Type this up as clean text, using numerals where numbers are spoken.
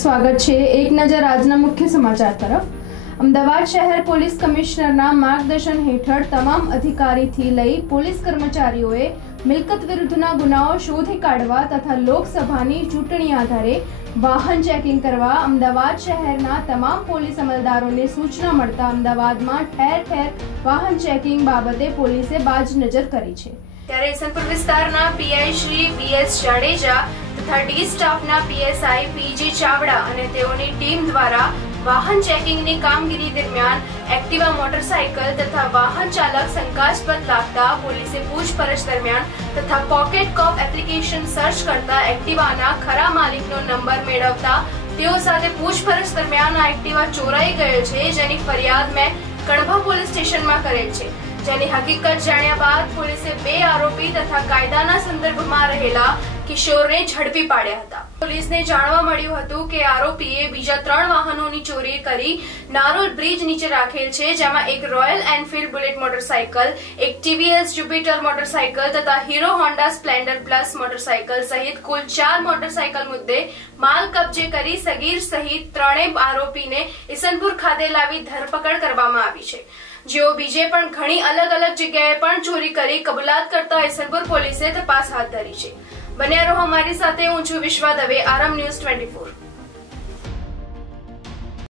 સ્વાગત છે એક નજર આજના મુખ્ય સમાચાર તરફ। અમદાવાદ શહેર પોલીસ કમિશનરના માર્ગદર્શન હેઠળ તમામ અધિકારીથી લઈ પોલીસ કર્મચારીઓએ મિલકત વિરુદ્ધના ગુનાઓ શોધી કાઢવા તથા લોકસભાની ચૂંટણી આધારે વાહન ચેકિંગ કરવા અમદાવાદ શહેરના તમામ પોલીસ અમલદારોને સૂચના મળતા અમદાવાદમાં ઠેર ઠેર વાહન ચેકિંગ બાબતે પોલીસે બાજ નજર કરી છે। ત્યારે ઈસનપુર વિસ્તારના પીઆઈ શ્રી બીએસ જાડેજા તથા ડી સ્ટાફના પીએસઆઈ પીજી ચાવડા અને તેઓની ટીમ દ્વારા વાહન ચેકિંગની કામગીરી દરમિયાન એક્ટિવા મોટરસાયકલ તથા વાહન ચાલક શંકાસ્પદ લાગતા પોલીસે પૂછપરછ દરમિયાન તથા પોકેટ કોપ એપ્લિકેશન સર્ચ કરતા એક્ટિવાના ખરા માલિકનો નંબર મેળવતા તેઓ સાથે પૂછપરછ દરમિયાન આ એક્ટિવા ચોરાઈ ગયેલ છે, જેની ફરિયાદ મેં કણભા પોલીસ સ્ટેશનમાં કરેલ છે। જેની હકીકત જાણ્યા બાદ પોલીસે 2 આરોપી તથા કાયદાના સંદર્ભમાં રહેલા કિશોરને ઝડપી પાડ્યા હતા। પોલીસને જાણવા મળ્યું હતું કે આરોપીએ બીજા 3 વાહનોની ચોરી કરી નારોલ બ્રિજ નીચે રાખેલ છે, જેમાં એક રોયલ એનફિલ્ડ બુલેટ મોટરસાયકલ, એક ટીવીએસ જ્યુપિટર મોટરસાયકલ તથા hero Honda Splendor plus motorcycle સહિત કુલ 4 મોટરસાયકલ મુદ્દે માલ કબજે કરી સગીર સહિત 3 આરોપીને ઈસનપુર ખાતે લાવી ધરપકડ કરવામાં આવી છે, જેઓ બીજે પણ ઘણી અલગ અલગ જગ્યાએ પણ ચોરી કરી કબૂલાત કરતા ઈસનપુર પોલીસે તપાસ હાથ ધરી છે। બન્યા રહો અમારી સાથે। હું છું વિશ્વા દવે, આરમ ન્યૂઝ 24।